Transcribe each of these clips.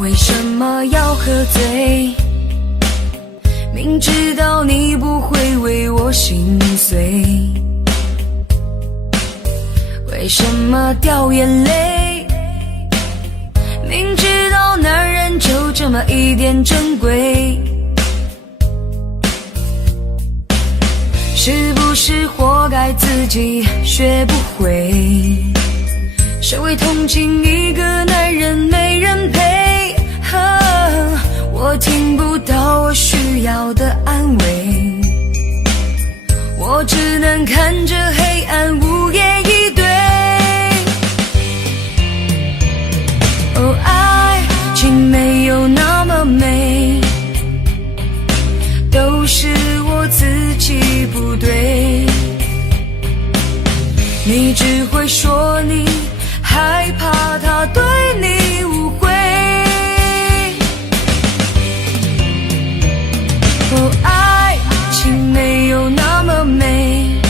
为什么要喝醉？明知道你不会为我心碎，为什么掉眼泪？明知道男人就这么一点珍贵，是不是活该自己学不会？谁会同情一个男人没人陪？我听不到我需要的安慰，我只能看着黑暗无言以对。哦，爱情没有那么美，都是我自己不对。你只会说你害怕他对你误会。哦，爱情没有那么美，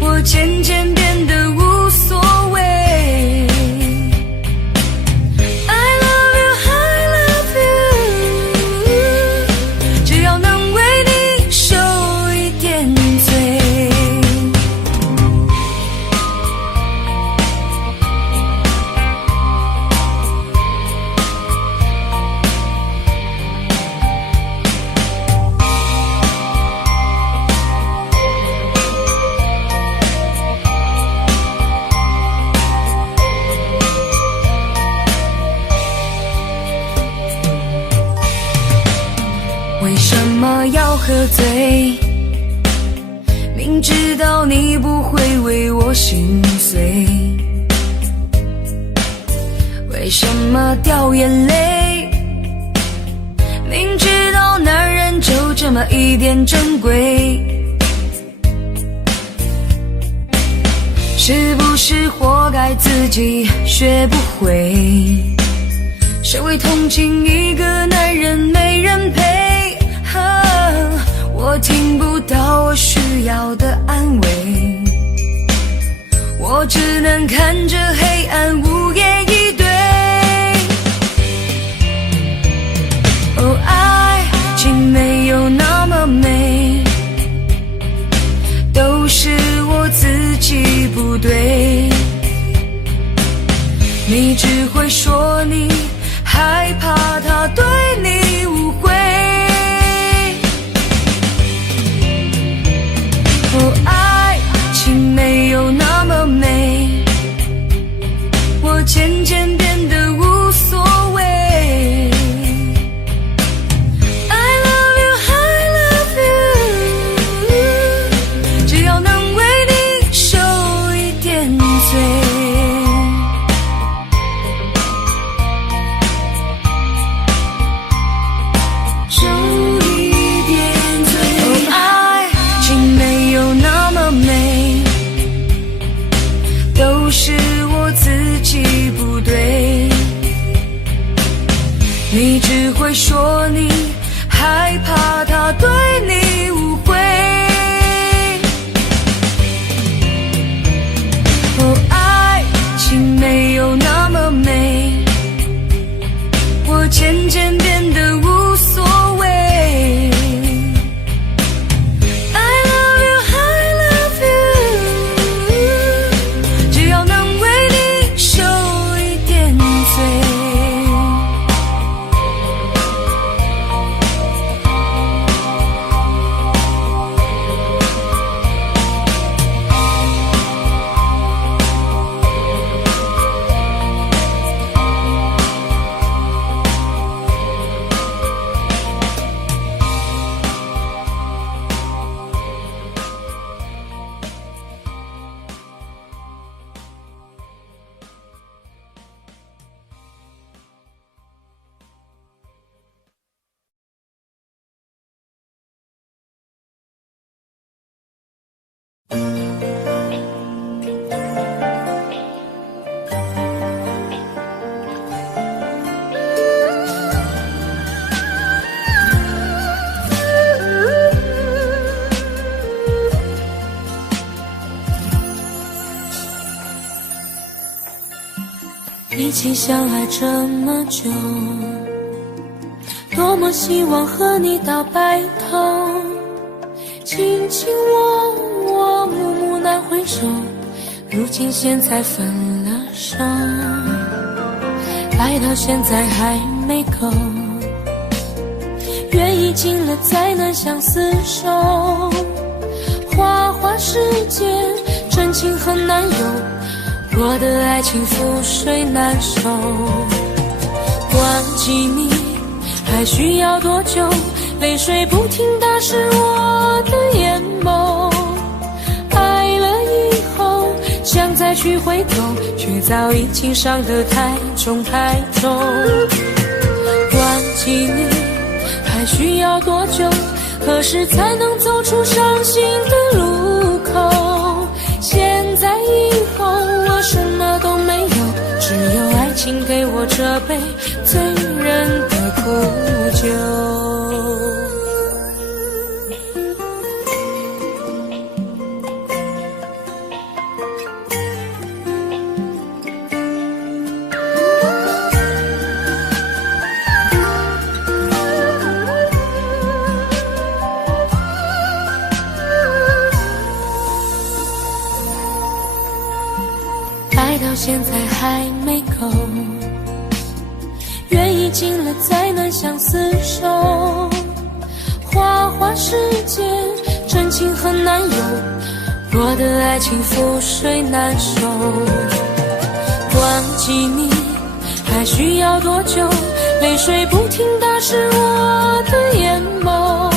我渐渐变得无所谓。I love you, I love you， 只要能为你受一点罪。为什么要喝醉？明知道你不会为我心碎，为什么掉眼泪？明知道男人就这么一点珍贵，是不是活该自己学不会？谁会同情一个男人没人陪？我听不到我需要的安慰，我只能看着黑暗无言以对。哦，爱情没有那么美，都是我自己不对。你只会说你害怕他对你误会。哦，爱情没有那么美，我渐渐变得无所谓。I love you, I love you， 只要能为你受一点罪。受一点罪。哦，爱情没有那么美，都是我自己不对。你只会说你害怕他对你误会。哦，爱情没有那么美，我渐渐变得无所谓。一起相爱这么久，多么希望和你到白头，卿卿我我，暮暮难回首，如今现在分了手，爱到现在还没够，缘已尽了再难相厮守，花花世界真情很难有，我的爱情覆水难收，忘记你还需要多久？泪水不停打湿我的眼眸，爱了以后想再去回头，却早已经伤得太重太重。忘记你还需要多久？何时才能走出伤心的路口？现在以后我什么都没有，只有爱情给我这杯醉人的苦酒。爱到现在还没够，缘已尽了再难相厮守，花花世界真情很难有，我的爱情覆水难收。忘记你还需要多久？泪水不停打湿我的眼眸，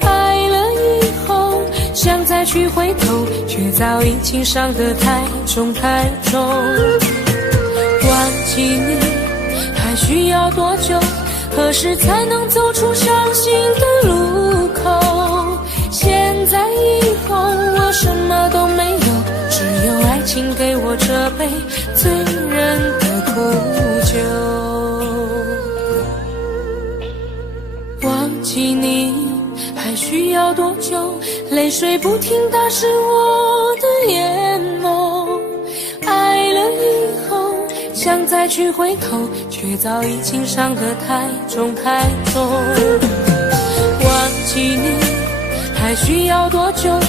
爱了以后想再去回头，却早已经伤得太重太重。忘记你还需要多久？何时才能走出伤心的路口？现在以后我什么都没有，只有爱情给我这杯醉人的苦酒。忘记你还需要多久？泪水不停打湿我的眼眸，爱了以后想再去回头，却早已经伤得太重太重。忘记你还需要多久？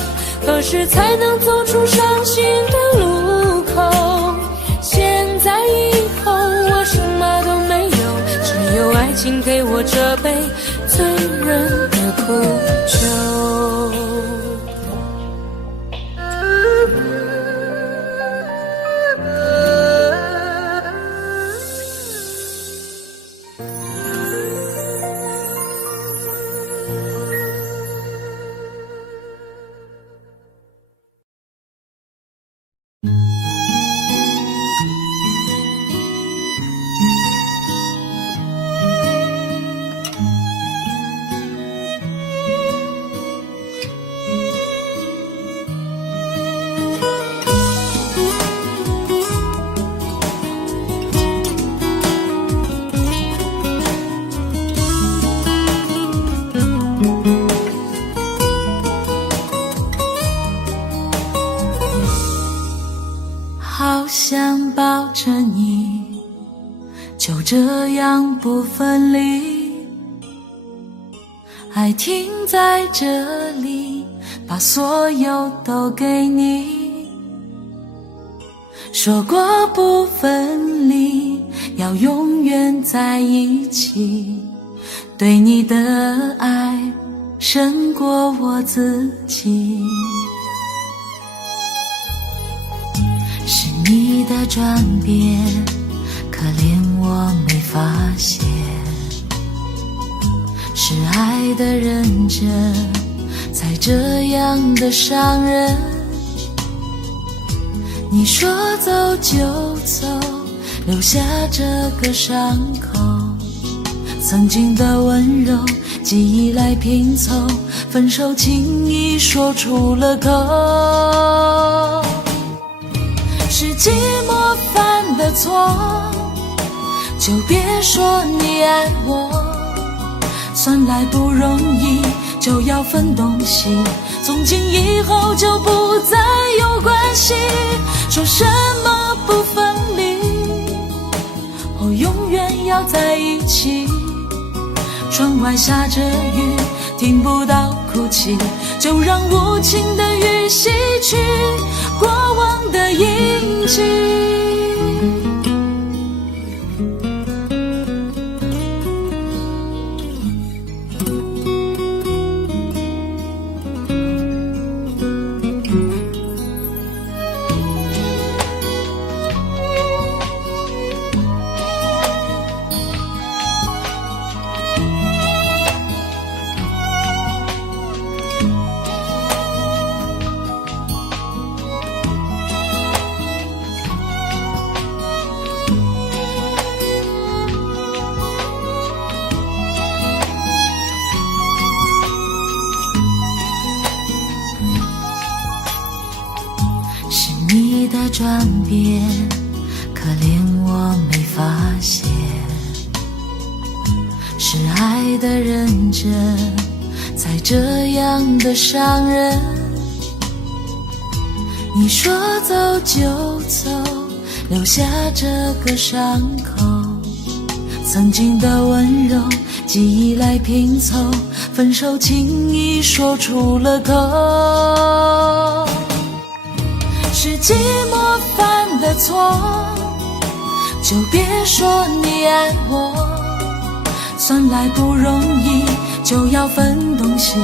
何时才能走出伤心的路口？现在以后我什么都没有，只有爱情给我这杯醉人的苦酒。好想抱着你，就这样不分离，爱停在这里，把所有都给你。说过不分离，要永远在一起，对你的爱胜过我自己。是你的转变，可怜我没发现，是爱的认真，才这样的伤人。你说走就走，留下这个伤口，曾经的温柔，记忆来拼凑，分手轻易说出了口。是寂寞犯的错，就别说你爱我，算来不容易，就要分东西，从今以后就不再有关系。说什么不分离，说永远要在一起。窗外下着雨，听不到哭泣，就让无情的雨洗去过往的印记。的转变，可怜我没发现，是爱的认真才这样的伤人。你说走就走，留下这个伤口，曾经的温柔记忆来拼凑，分手轻易说出了口。是寂寞犯的错，就别说你爱我，算来不容易，就要分东西，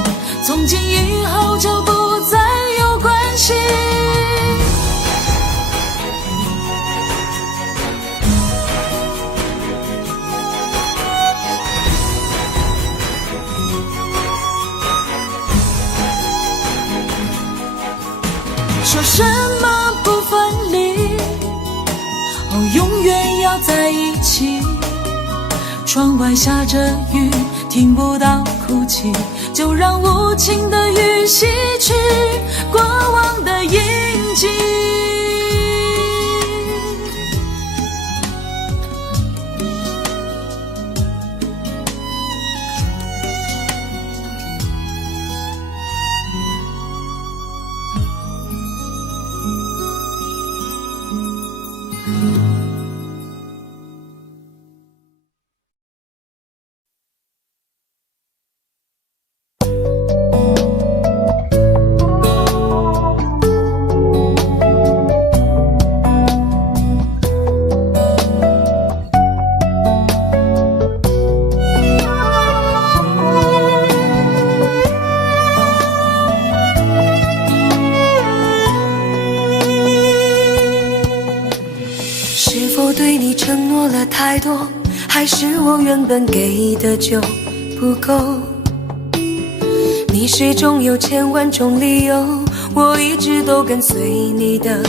从今以后就不再有关系。说什么不分离，永远要在一起。窗外下着雨，听不到哭泣，就让无情的雨洗去过往的印记。对你承诺了太多，还是我原本给的就不够？你始终有千万种理由，我一直都跟随你的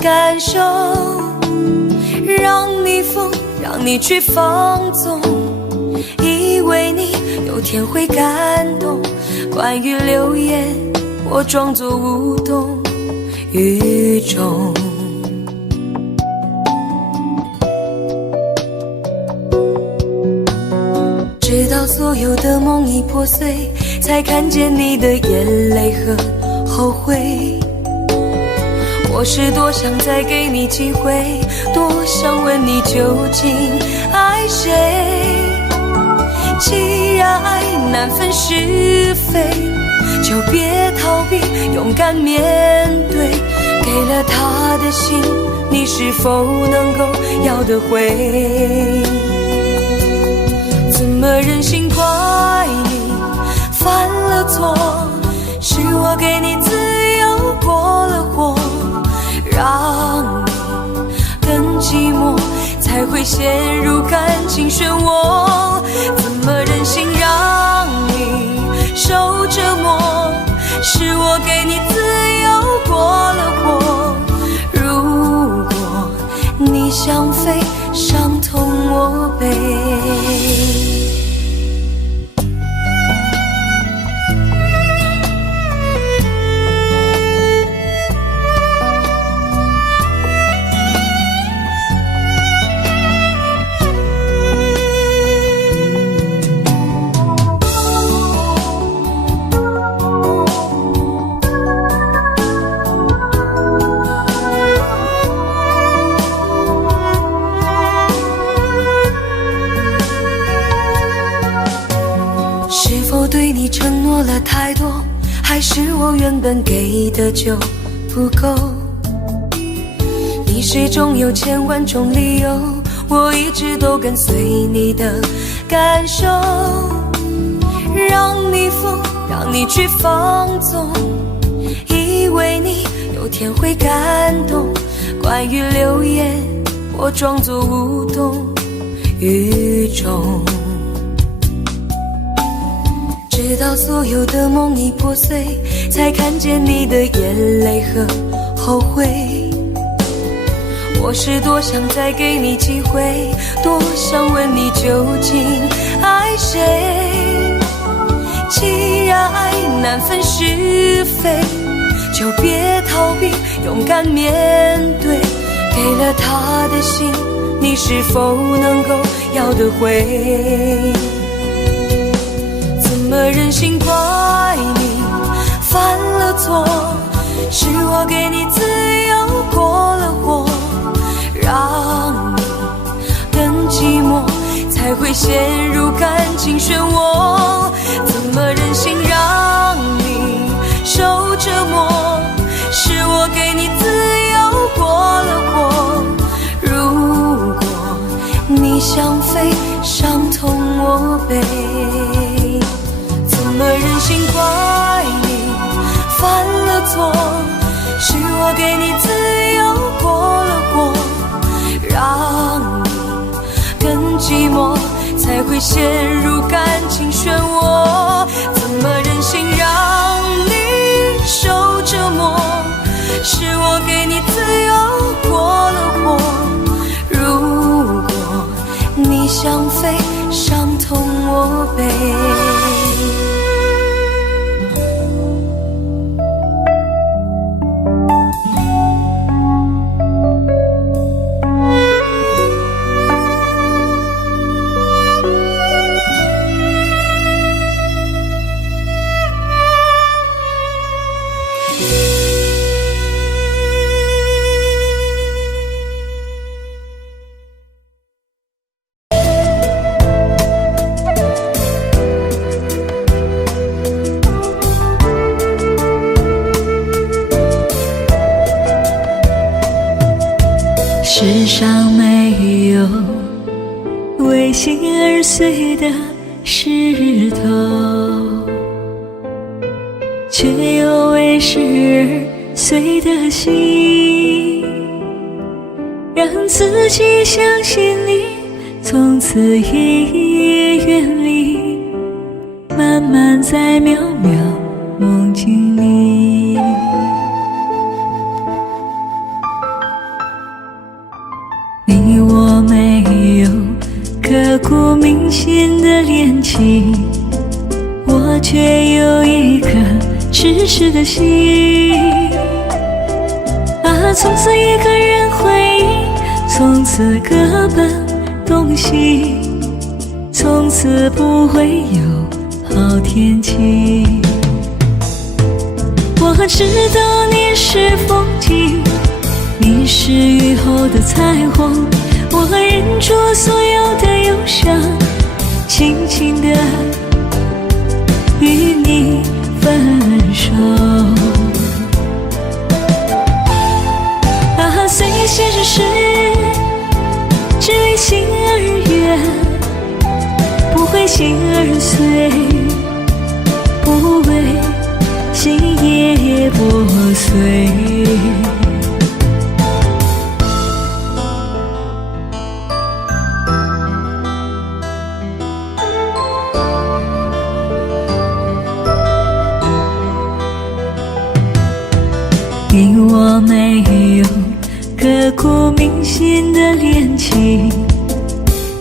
感受，让你疯，让你去放纵，以为你有天会感动。关于流言，我装作无动于衷。直到所有的梦已破碎，才看见你的眼泪和后悔。我是多想再给你机会，多想问你究竟爱谁。既然爱难分是非，就别逃避，勇敢面对。给了他的心，你是否能够要得回？怎么忍心怪你犯了错？是我给你自由过了火，让你更寂寞，才会陷入感情漩涡。怎么忍心让你受折磨？是我给你自由过了火。如果你想飞，伤痛我背。太多，还是我原本给的就不够？你始终有千万种理由，我一直都跟随你的感受，让你疯，让你去放纵，以为你有天会感动。关于流言，我装作无动于衷，直到所有的梦已破碎，才看见你的眼泪和后悔。我是多想再给你机会，多想问你究竟爱谁。既然爱难分是非，就别逃避，勇敢面对。给了他的心，你是否能够要得回？怎么忍心怪你犯了错？是我给你自由过了火，让你更寂寞，才会陷入感情漩涡。怎么忍心让你受折磨？是我给你自由过了火，如果你想飞，伤痛我背。怎么忍心怪你犯了错？是我给你自由过了火，让你更寂寞，才会陷入感情漩涡。怎么忍心让你受折磨？是我给你自由过了火，如果你想飞，伤痛我背。世上没有为心而碎的石头，却有为事而碎的心。让自己相信你，从此一夜远离，慢慢在渺渺梦境里。你我没有刻骨铭心的恋情，我却有一颗痴痴的心。啊，从此一个人回忆，从此各奔东西，从此不会有好天气。我知道你是风景，你是雨后的彩虹，我忍住所有的忧伤，轻轻地与你分手。啊，虽现实是只为心而远，不为心而碎，不为心也破碎。你我没有刻骨铭心的恋情，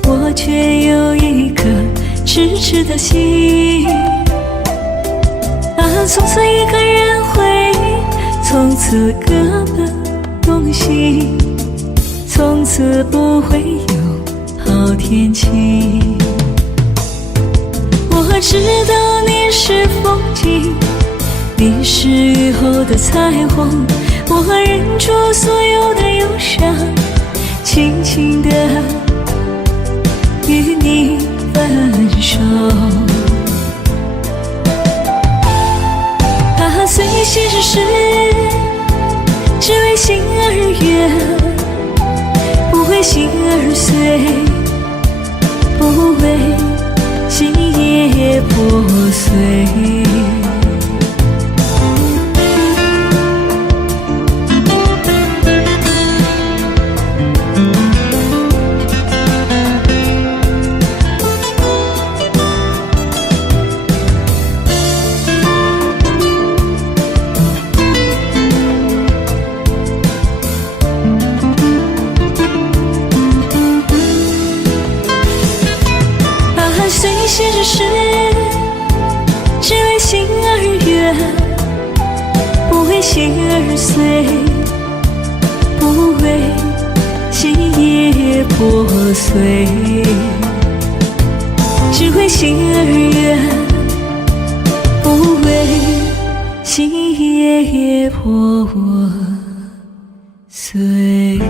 我却有一颗痴痴的心。啊，从此一个人回忆，从此各奔东西，从此不会有好天气。我知道你是风景，你是雨后的彩虹，我忍住所有的忧伤，轻轻地与你分手。心事事，只为心儿远，不为心儿碎，不为心也破碎。心事事，只为心儿远，不为心儿碎，不为心也破碎。只为心儿远，不为心也破碎。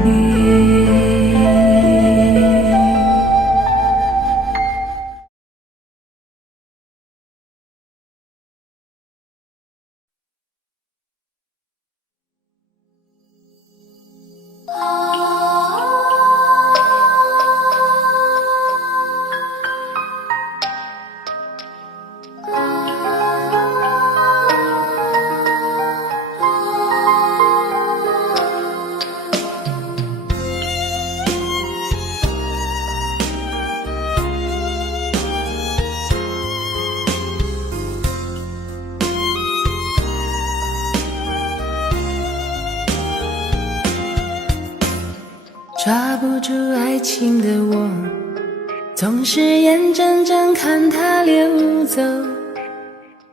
抓不住爱情的我，总是眼睁睁看它溜走。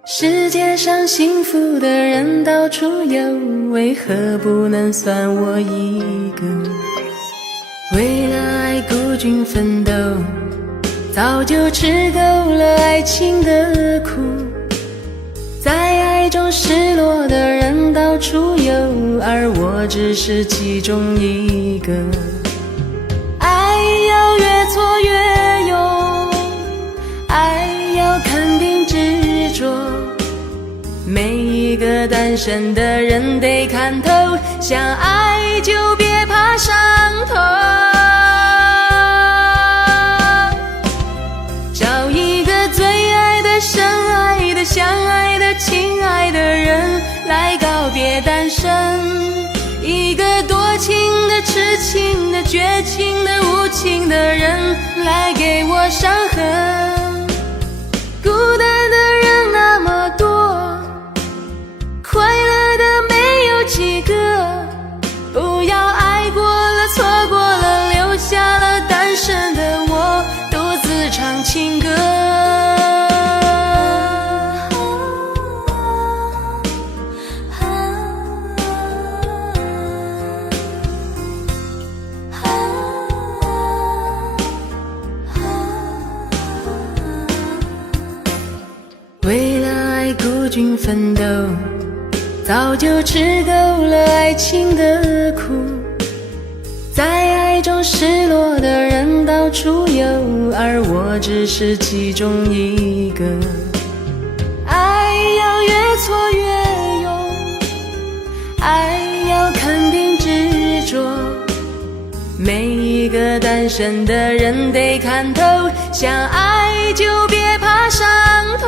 世界上幸福的人到处有，为何不能算我一个？为了爱孤军奋斗，早就吃够了爱情的苦。在爱中失落的人到处有，而我只是其中一个。爱要越挫越勇，爱要肯定执着，每一个单身的人得看透，想爱就别怕伤痛。找一个最爱的、深爱的、相爱的、亲爱的人来告别单身，一个多情的、痴情的、绝情的、无情的人来给我伤痕。孤单的人那么多，快乐的没有几个，不要爱过了、错过了，留下了单身的我独自唱情歌。为了爱孤军奋斗，早就吃够了爱情的苦。在爱中失落的人到处有，而我只是其中一个。爱要越挫越勇，爱要肯定执着，每一个单身的人得看透，想爱就别怕伤痛。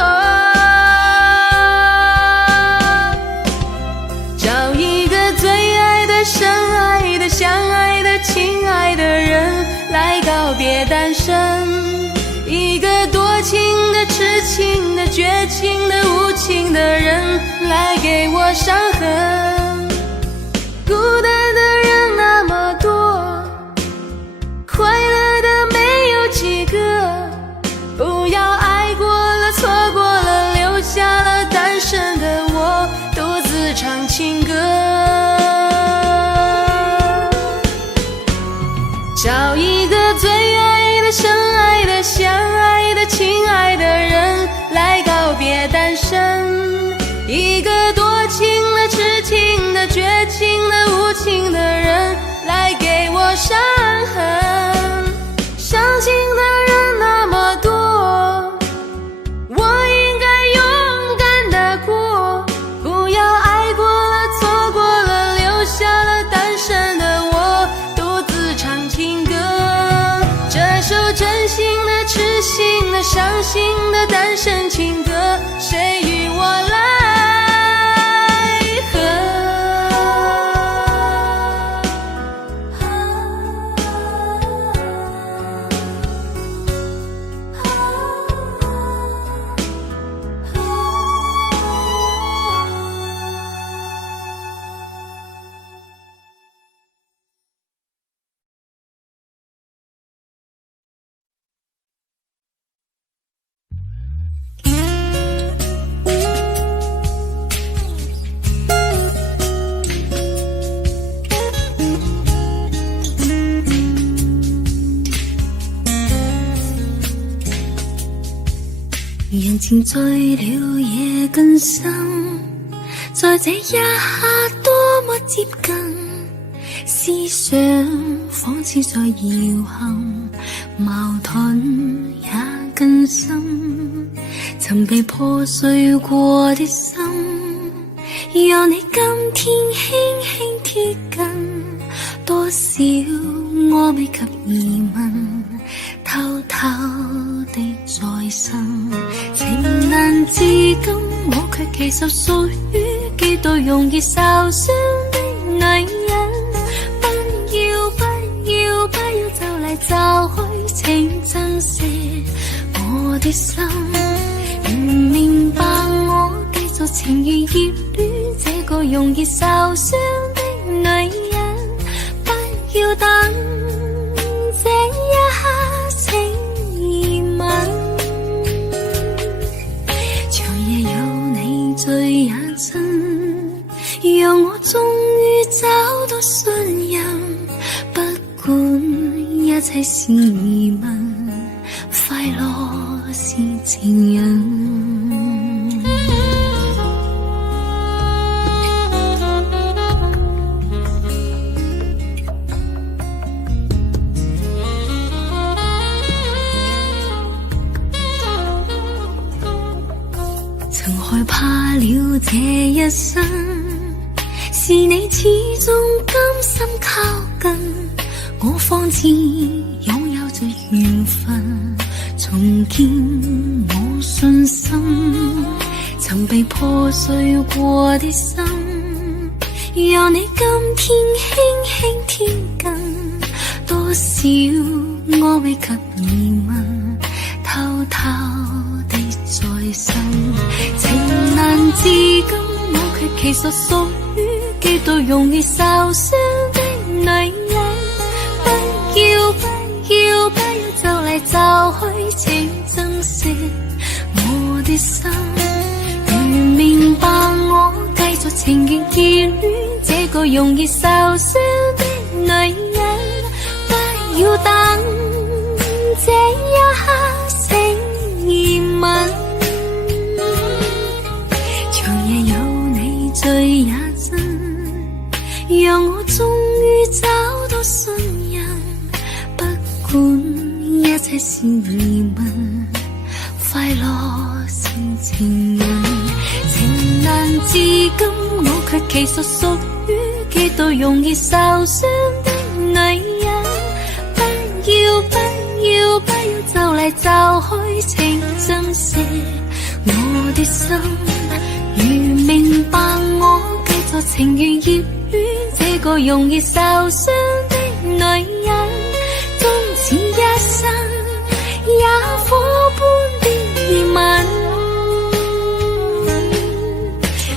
找一个最爱的、深爱的、相爱的、亲爱的人来告别单身，一个多情的、痴情的、绝情的、无情的人来给我伤痕。孤单的人那么多，快乐的没有几个，不要爱过了、错过了，留下了单身的我独自唱情歌。找一个最爱的、深爱的、相爱的、亲爱的人来告别单身，一个多情的、痴情情醉了也更深，在这一刻多么接近，思想仿似在搖撼，矛盾也更深，曾被破碎过的心，有你今天轻轻贴近，多少我未及疑问，偷偷地在生，情难自禁，我却其實屬於幾度容易受傷的女人。不要不要不要就嚟就去，請珍惜我的心。願明白我繼續情如熱戀，這個容易受傷的女人。不要等這一刻，請吻。長夜有你醉也真，讓我終於找到信任。不管一切是疑問，快樂是情人。曾害怕了這一生，是你始終甘心靠近，我方知擁有着緣分，重建我信心。曾被破碎過的心，有你今天輕輕貼近，多少我未及疑問，偷偷地在生。情難自禁，我卻其實屬於幾度容易受傷的女人。不要不要不要就嚟就去，請珍惜我的心。如明白我繼續情願熱戀，這個容易受傷的女人。不要等這一刻，請吻。醉也真，讓我終於找到信任。不管一切是疑問，快樂是情人。情難自禁，我卻其實屬於幾度容易受傷的女人。不要不要不要就嚟就去，請珍惜我的心。如明白我繼續情願熱戀，這個容易受傷的女人，終此一生也夥伴的熱吻。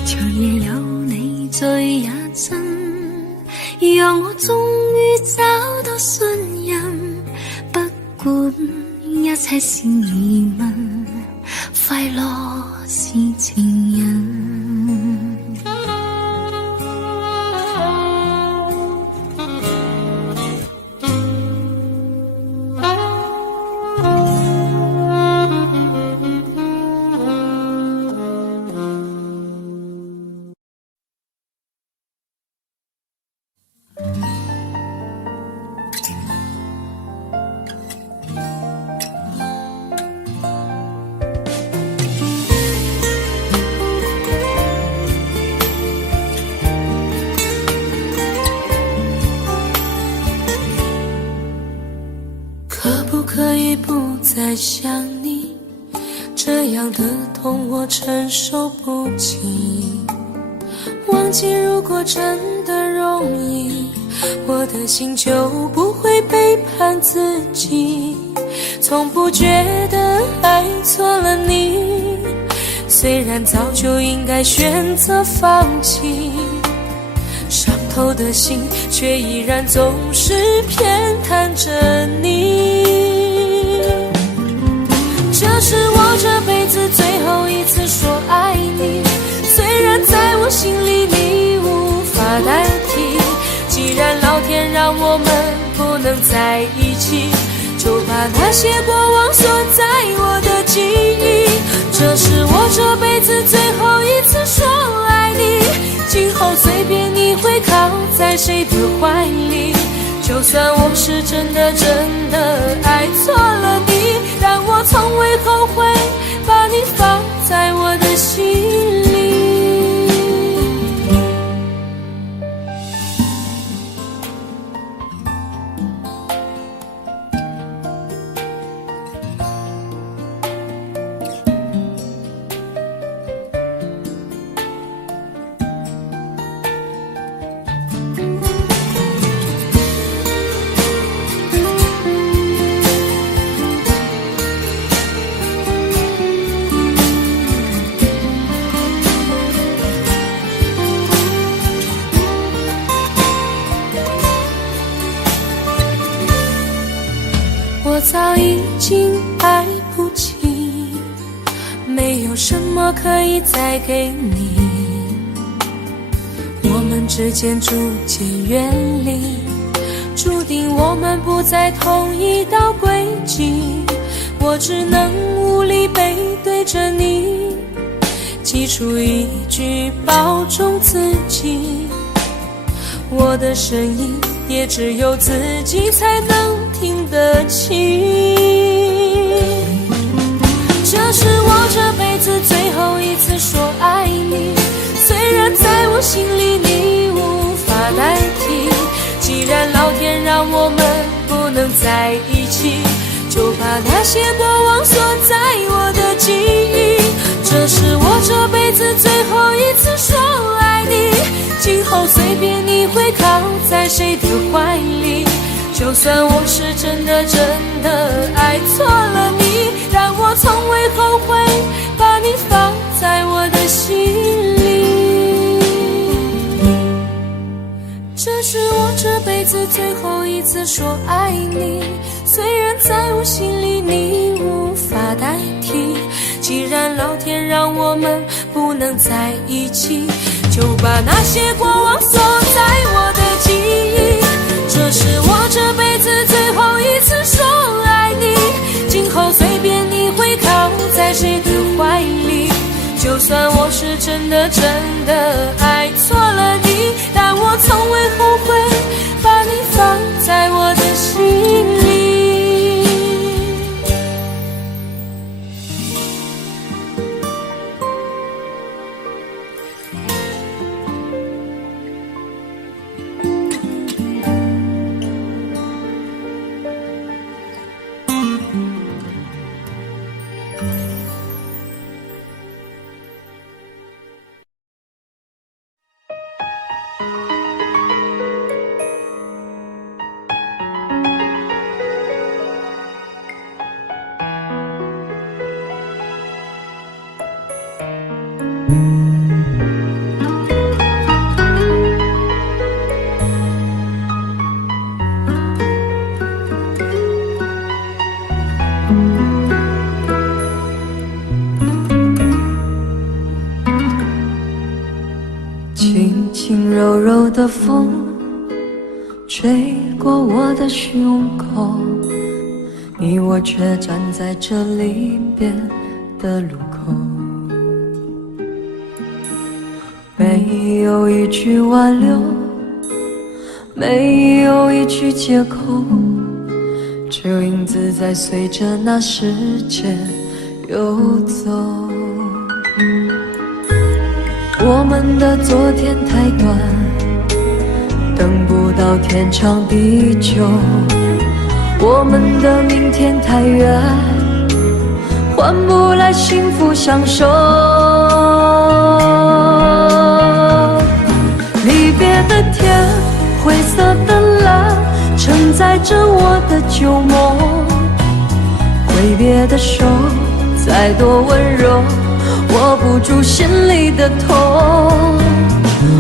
長夜有你醉也真，讓我終於找到信任。不管一切是疑問，快樂是情人。可以不再想你，这样的痛我承受不起。忘记如果真的容易，我的心就不会背叛自己。从不觉得爱错了你，虽然早就应该选择放弃，伤透的心却依然总是偏袒着你。这是我这辈子最后一次说爱你，虽然在我心里你无法代替。既然老天让我们不能在一起，就把那些过往锁在我的记忆。这是我这辈子最后一次说爱你，今后随便你会靠在谁的怀里，就算我是真的爱错了你，但我从未后悔把你放在我的心里。我早已经来不及，没有什么可以再给你，我们之间逐渐远离，注定我们不在同一道轨迹，我只能无力背对着你，挤出一句保重自己，我的声音也只有自己才能听得清。这是我这辈子最后一次说爱你，虽然在我心里你无法代替，既然老天让我们不能在一起，就把那些过往锁在我的记忆。这是我这辈子最后一次说爱你，今后随便你会靠在谁的怀里，就算我是真的爱错了你，但我从未后悔把你放在我的心里。这是我这辈子最后一次说爱你，虽然在我心里你无法代替，既然老天让我们不能在一起，就把那些过往锁在我的记忆。这是我这辈子最后一次说爱你，今后随便你会靠在谁的怀里，就算我是真的爱错了你，但我从未后悔把你放在我的心里。轻轻柔柔的风吹过我的胸口，你我却站在这离别的路口，没有一句挽留，没有一句借口，只有影子在随着那时间游走。我们的昨天太短，等不到天长地久，我们的明天太远，换不来幸福相守。离别的天，灰色的蓝，承载着我的旧梦，挥别的手再多温柔，握不住心里的痛。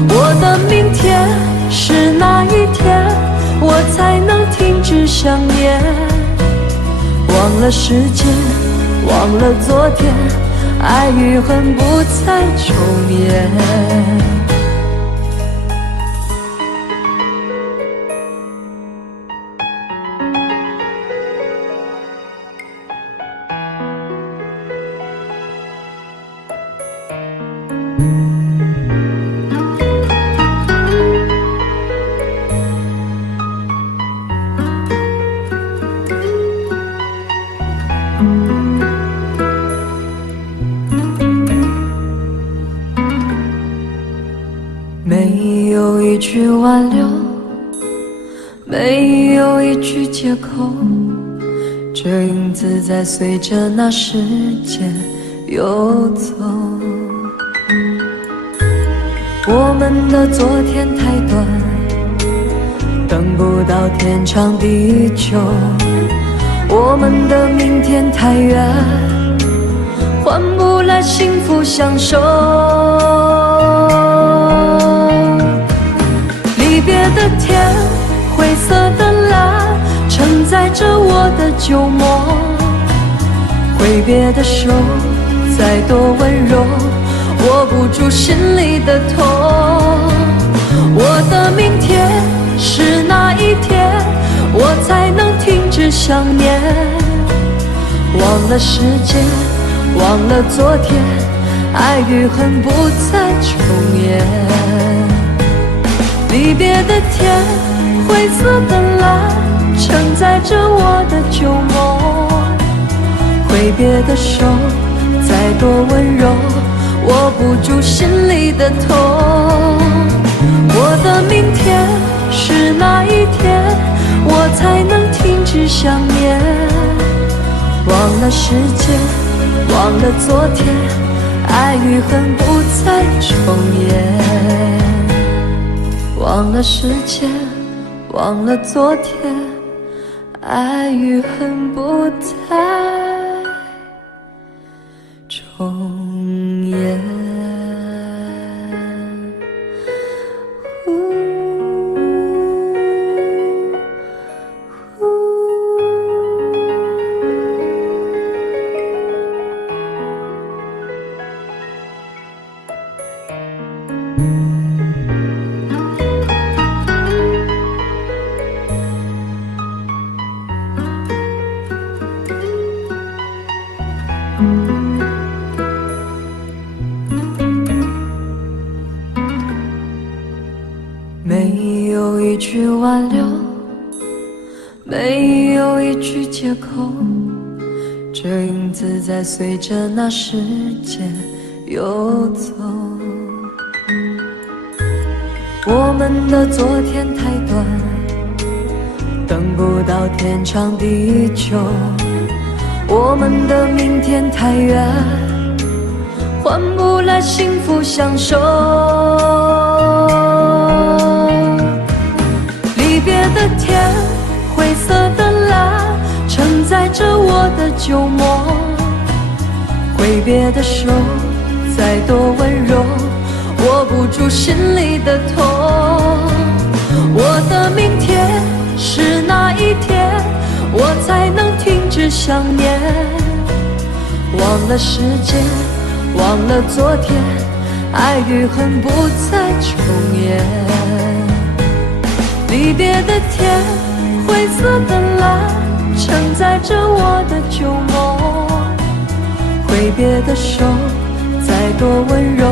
我的明天是哪一天，我才能停止想念？忘了时间，忘了昨天，爱与恨不再重演。没有一句挽留，没有一句借口，这影子在随着那时间游走。我们的昨天太短，等不到天长地久，我们的明天太远，换不来幸福相守。离别的天，灰色的蓝，承载着我的旧梦。挥别的手，再多温柔，握不住心里的痛。我的明天是哪一天，我才能停止想念？忘了时间，忘了昨天，爱与恨不再重演。离别的天，灰色的蓝，承载着我的旧梦。挥别的手，再多温柔，握不住心里的痛。我的明天是哪一天，我才能停止想念？忘了时间，忘了昨天，爱与恨不再重演。忘了时间，忘了昨天，爱与恨不再重演。没有一句挽留，没有一句借口，这影子在随着那时间游走。我们的昨天太短，等不到天长地久，我们的明天太远，换不来幸福相守。离别的天，灰色的蓝，承载着我的旧梦。挥别的手，再多温柔，握不住心里的痛。我的明天是哪一天，我才能停止想念？忘了时间，忘了昨天，爱与恨不再重演。离别的天，灰色的蓝，承载着我的旧梦。挥别的手，再多温柔，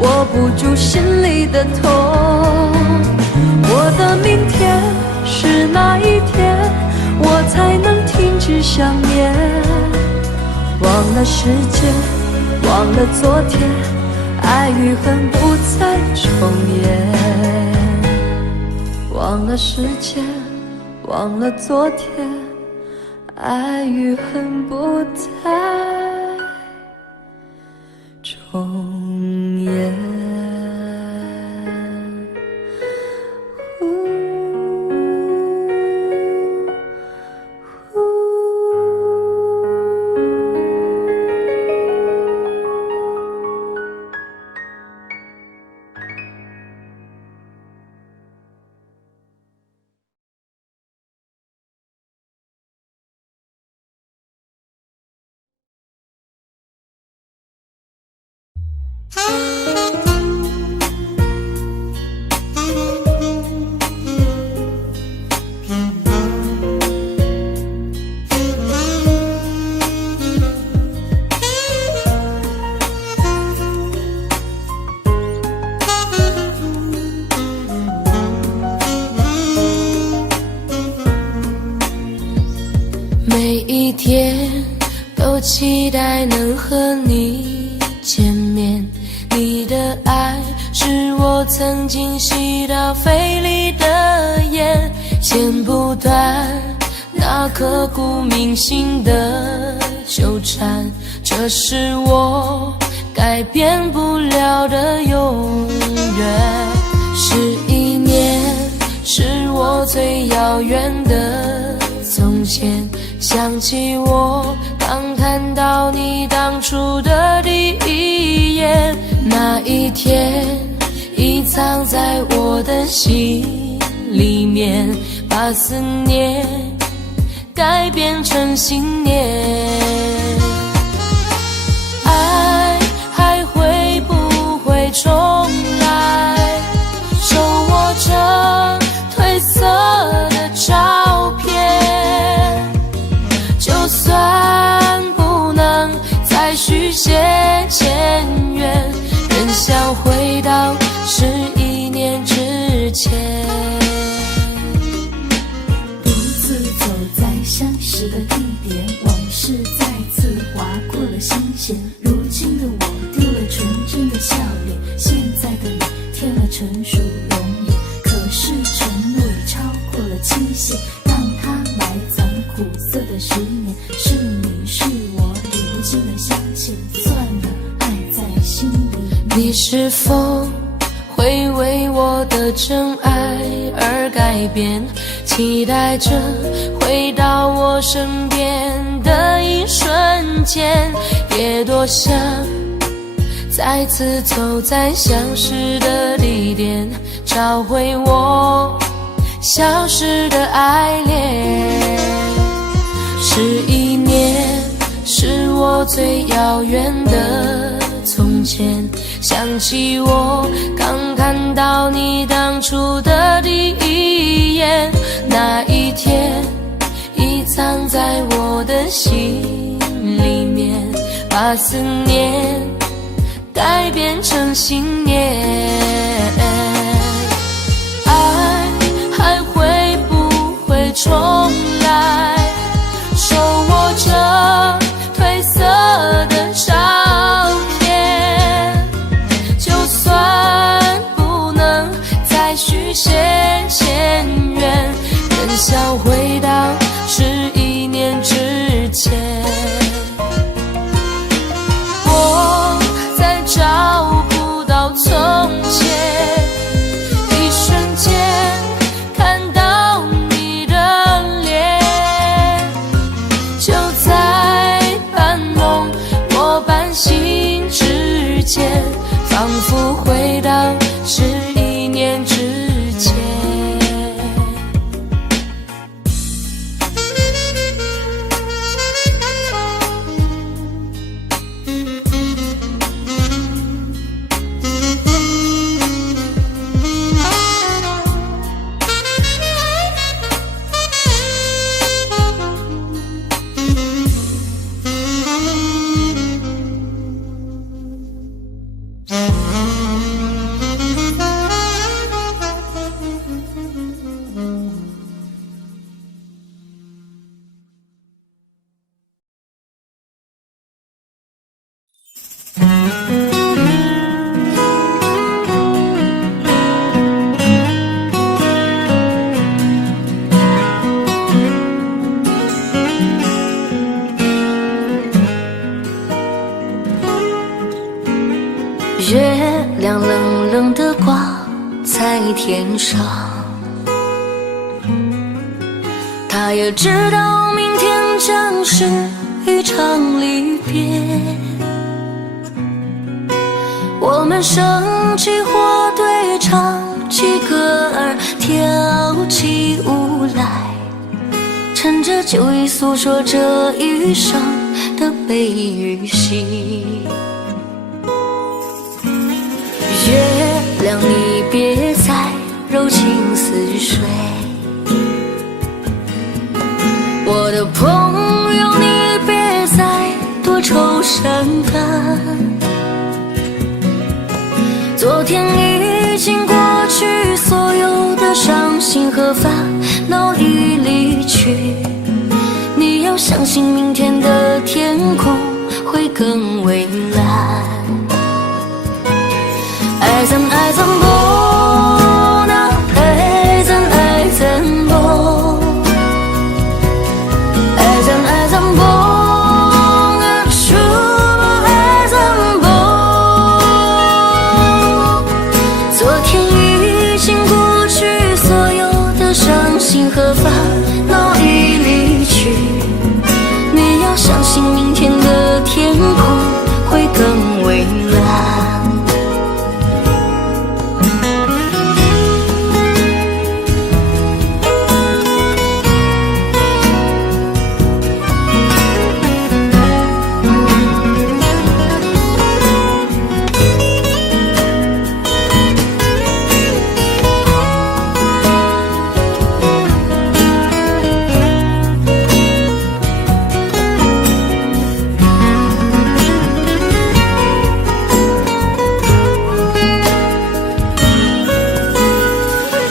握不住心里的痛。我的明天是哪一天，我才能停止想念？忘了时间，忘了昨天，爱与恨不再重演。忘了时间，忘了昨天，爱与恨不再重演。每一天都期待能和你见面，你的爱是我我曾经吸到肺里的烟，剪不断那刻骨铭心的纠缠，这是我改变不了的永远。11年是我最遥远的从前，想起我刚看到你当初的第一眼，那一天已藏在我的心里面，把思念改变成信念。爱还会不会重来？手握着褪色的照片，就算不能再续写前缘，仍想回到11年之前。独自走在相识的地点，往事再次划过了心弦。如今的我丢了纯真的笑脸，现在的你添了成熟容颜。可是承诺已超过了期限，让它埋藏苦涩的10年。是你是我流尽了相欠，算了，爱在心里。你是否会为我的真爱而改变？期待着回到我身边的一瞬间，也多想再次走在相识的地点，找回我消失的爱恋。11年是我最遥远的从前，想起我刚看到你当初的第一眼，那一天已藏在我的心里面，把思念改变成信念。爱还会不会重来？手握着褪色的照片，就算不能再续写前缘，仍想回到11年之前。我在找不到从前，一瞬间看到你的脸，就在半梦我半醒之间，仿佛回到11年之前。月亮冷冷地挂在天上，他也知道明天将是一场离别。我们升起火堆，唱起歌儿，跳起舞来，趁着酒意诉说这一生的悲与喜。月亮，你别再柔情似水，我的朋友，你别再多愁善感。昨天已经过去，所有的伤心和烦恼已离去，你要相信明天的天空会更蔚蓝。爱咱不心何妨，闹已离去。你要相信明天的天空会更蔚蓝。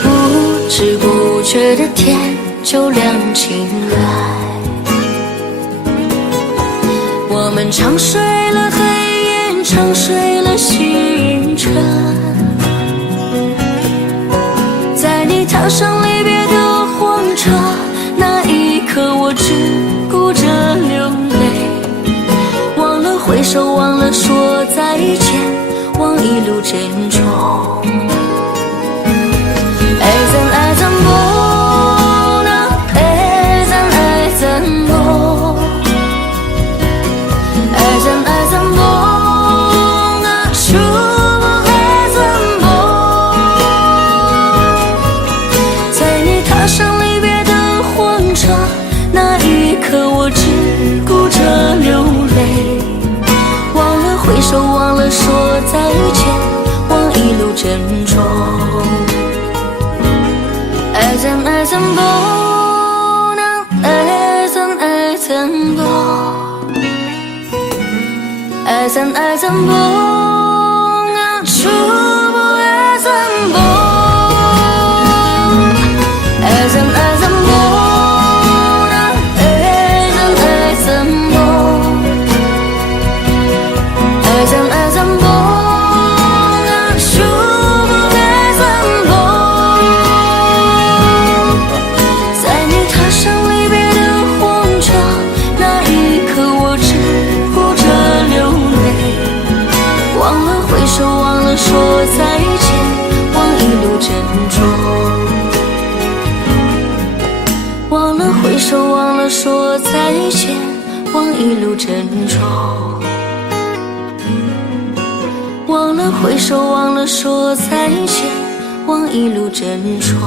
不知不觉的天就亮起来，我们长睡了黑夜，长睡了星辰。在你踏上离别的火车，那一刻我只顾着流泪，忘了挥手，忘了说再见，忘一路珍重。爱怎爱怎不能，爱怎爱怎不，爱怎爱怎不能，说不爱怎不。在你踏上离别的火车，那一刻我只顾着流泪，忘了挥手，忘了说再见，忘一路珍重。爱怎爱怎不能，爱怎爱怎不，爱怎爱怎不能，说不爱怎不，爱怎爱怎不能，爱怎爱怎不，爱怎爱怎不能，说不爱怎不。忘了说再见，忘一路珍重。忘了挥手，忘了说再见，忘一路珍重。忘了挥手，忘了说再见，忘一路珍重。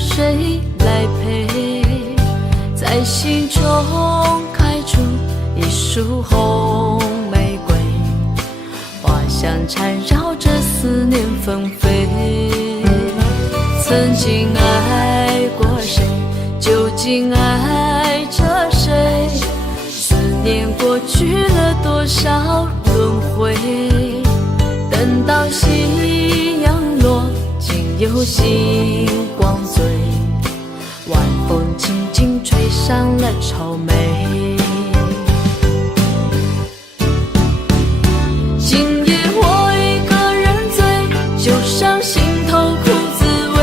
谁来陪？在心中开出一束红玫瑰，花香缠绕着思念纷飞。曾经爱过谁，究竟爱着谁？思念过去了多少轮回？等到夕阳落，竟有星光醉，晚风轻轻吹上了愁眉。今夜我一个人醉，就像心头苦滋味，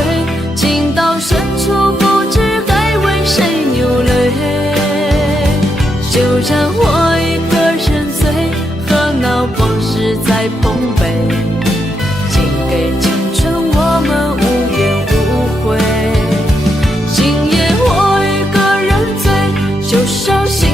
情到深处不知该为谁流泪。就让我一个人醉，和那往事在碰杯，敬给青春我们无怨无悔。今夜我一个人醉，就像心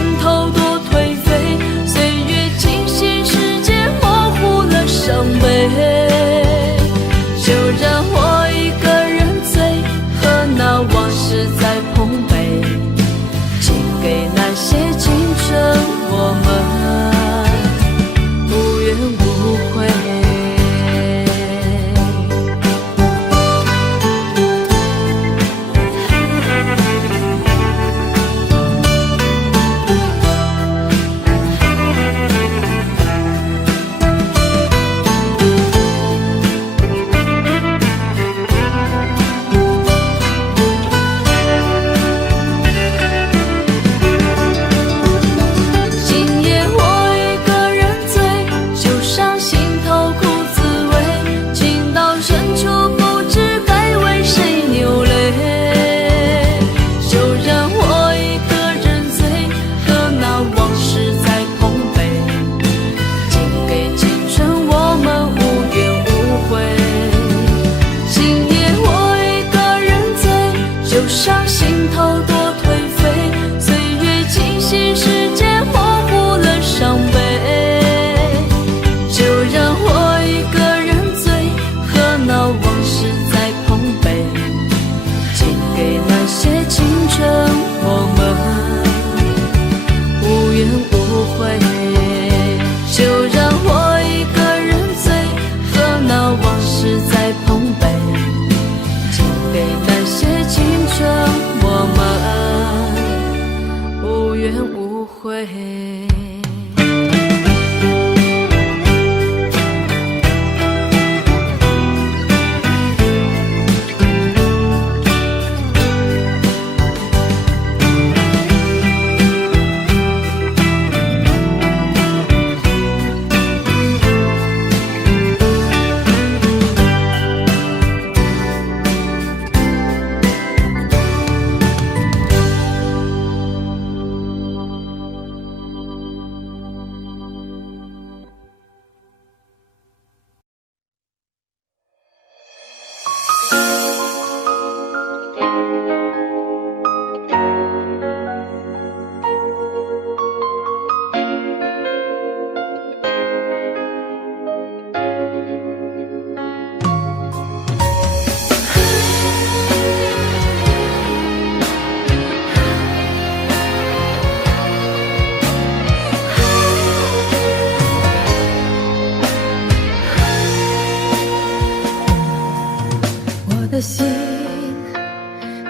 心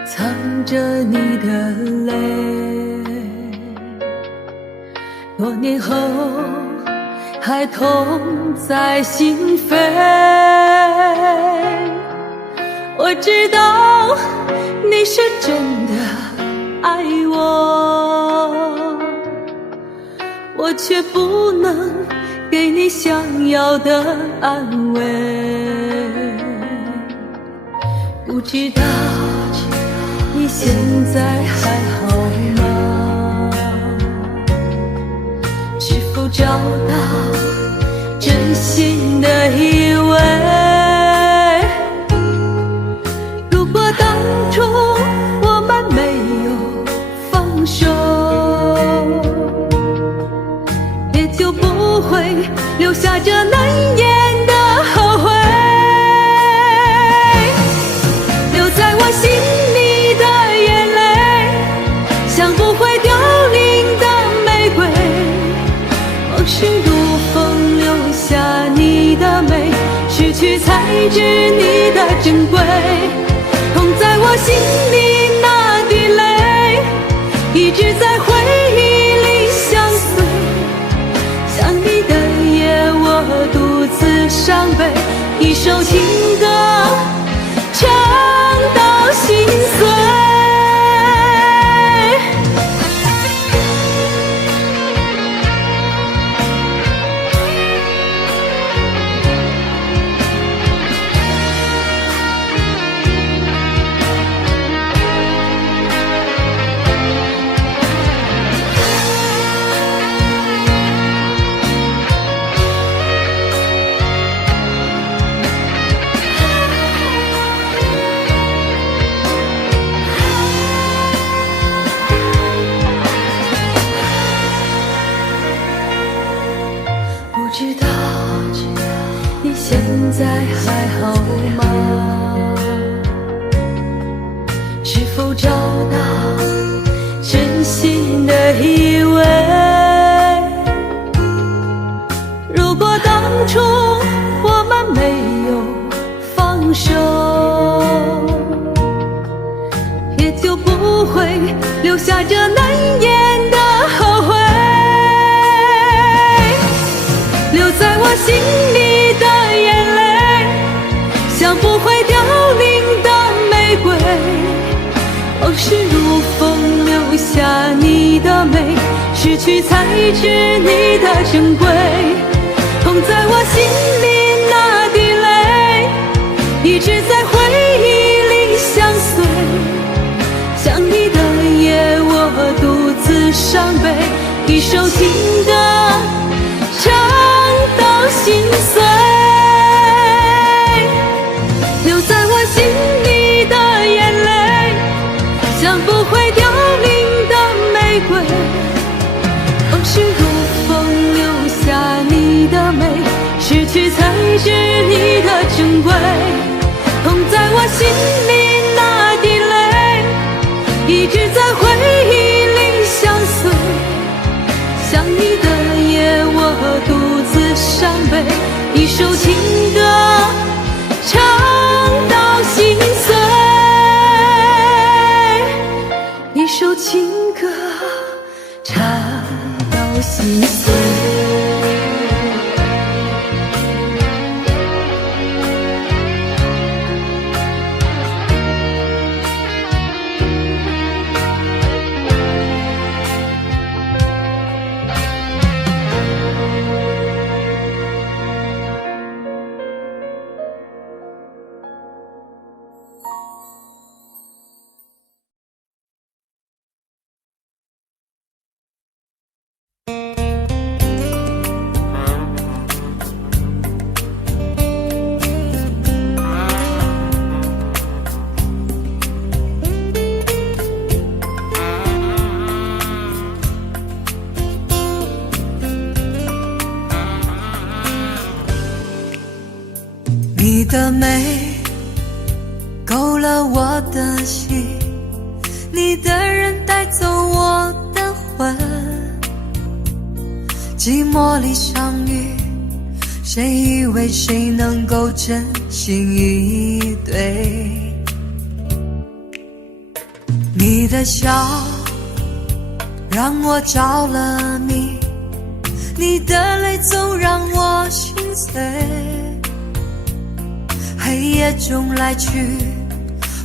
藏着你的泪，多年后还痛在心扉。我知道你是真的爱我，我却不能给你想要的安慰。不知道你现在还好吗？是否找到真心的依偎？如果当初我们没有放手，也就不会留下这难言的后悔。留在我心里的眼泪，像不会凋零的玫瑰。往事如风，留下你的美，失去才知你的珍贵。痛在我心里那滴泪，一直在回忆里相随。想你的夜，我独自伤悲，一首情歌唱到心碎。不知道你现在还好吗？是否找到真心的依偎？如果当初我们没有放手，也就不会留下这难言的后悔。留在我心里的眼泪，像不会凋零的玫瑰。往事如风，留下你的美，失去才知你的珍贵。痛在我心里那滴泪，一直在回忆里相随。想你的夜，我独自伤悲，一首情歌唱到心碎。留在我心里的眼泪，像不会凋零的玫瑰。往事如风，留下你的美，失去才知你的珍贵。痛在我心里那滴泪，一直在回忆里相随。想你的夜，我独自伤悲，一首情歌唱到心碎。一首情歌唱到心碎。你的美勾了我的心，你的人带走我的魂。寂寞里相遇，谁以为谁能够真心以对？你的笑让我着了迷，你的泪总让我心碎。黑夜中来去，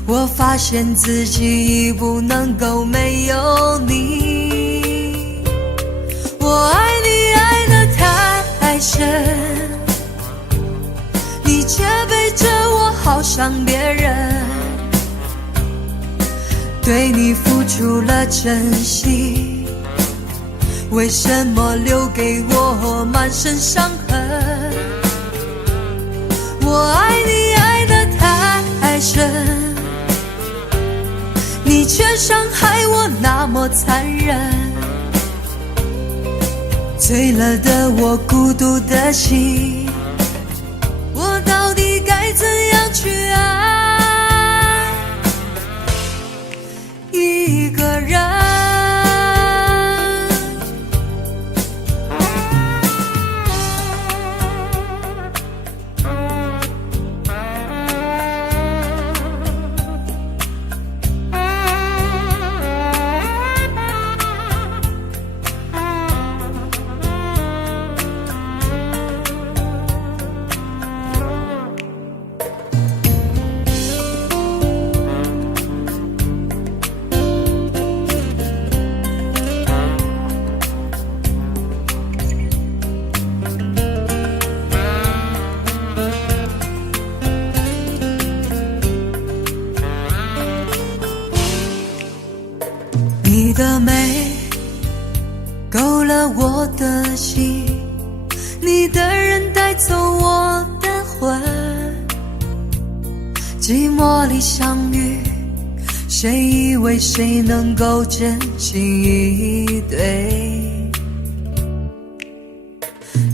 我发现自己已不能够没有你。我爱你爱得太深，你却背着我好像别人，对你付出了真心，为什么留给我满身伤痕？我爱你爱得太深，你却伤害我那么残忍。醉了的我，孤独的心，我到底该怎样去爱一个人？你的美勾了我的心，你的人带走我的魂。寂寞里相遇，谁以为谁能够真心以对？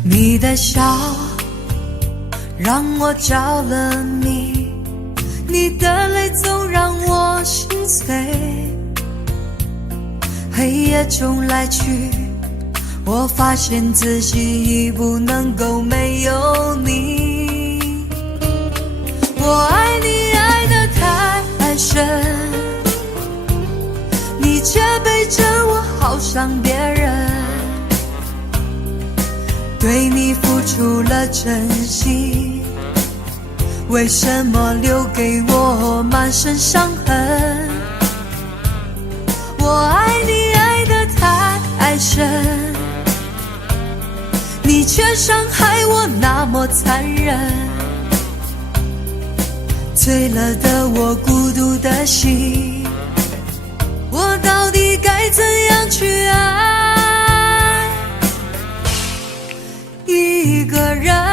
你的笑让我着了迷，你的泪总让我心碎。黑夜中来去，我发现自己已不能够没有你。我爱你爱得太深，你却背着我好像别人，对你付出了真心，为什么留给我满身伤痕？我爱你爱得太深，你却伤害我那么残忍。醉了的我，孤独的心，我到底该怎样去爱一个人？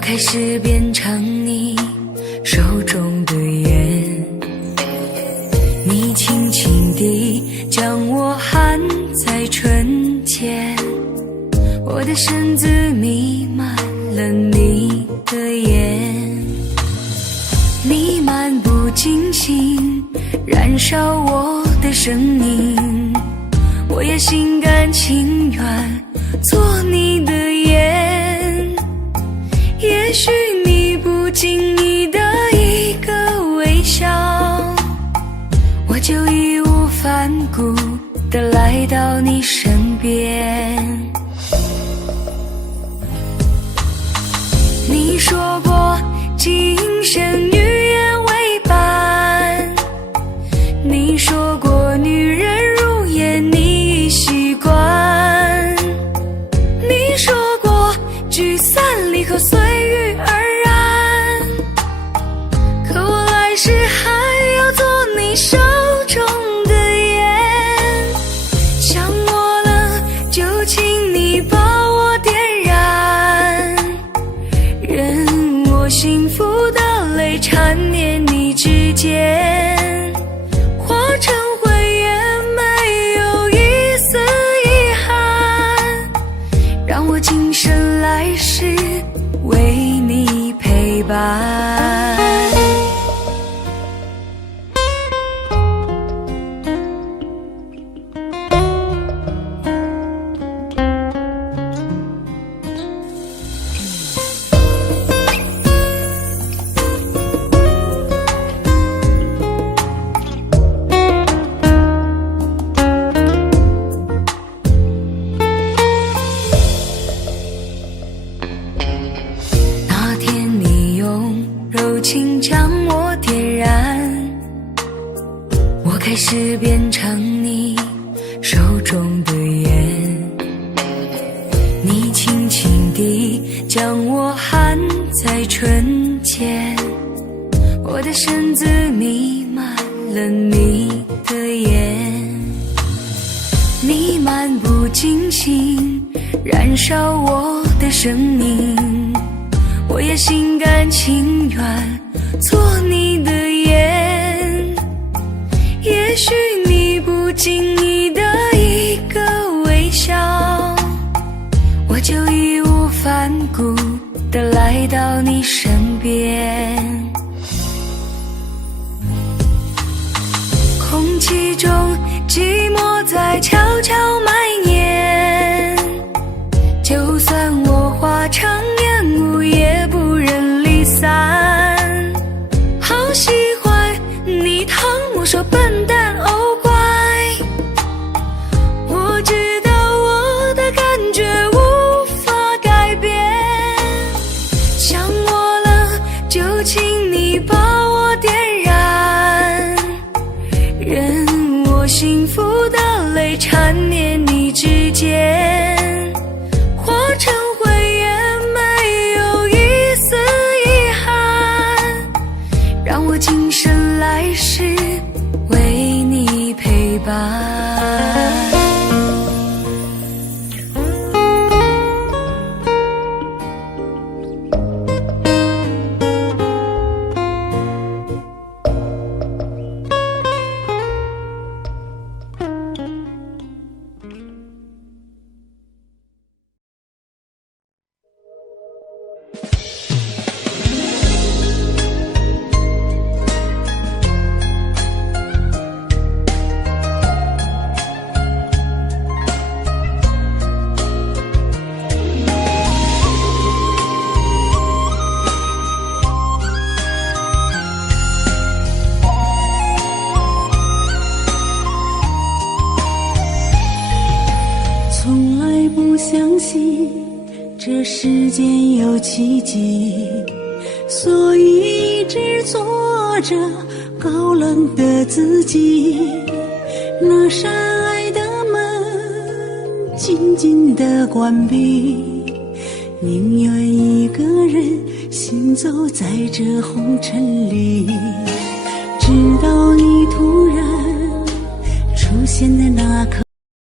开始变成你手中的烟，你轻轻地将我含在唇间，我的身子弥漫了你的眼，你漫不经心燃烧我的生命，我也心甘情愿做你的烟，也许你不经意的一个微笑，我就义无反顾地来到你身边。你说过始变成你手中的烟，你轻轻地将我含在唇间，我的身子弥漫了你的眼，你漫不经心燃烧我的生命，我也心甘情愿做你的烟。也许你不经意的一个微笑，我就义无反顾地来到你身边。空气中寂寞在悄悄蔓延，就算我化成烟雾也不忍离散。好喜欢你疼我说笨蛋哦乖，我知道我的感觉无法改变，想我了就请你把我点燃，任我幸福的泪缠绵你指尖，化成灰也没有一丝遗憾，让我今生来世为你陪伴。从来不相信这世间有奇迹，所以一直做着高冷的自己。那扇爱的门紧紧地关闭，宁愿一个人行走在这红尘里，直到你突然出现的那刻。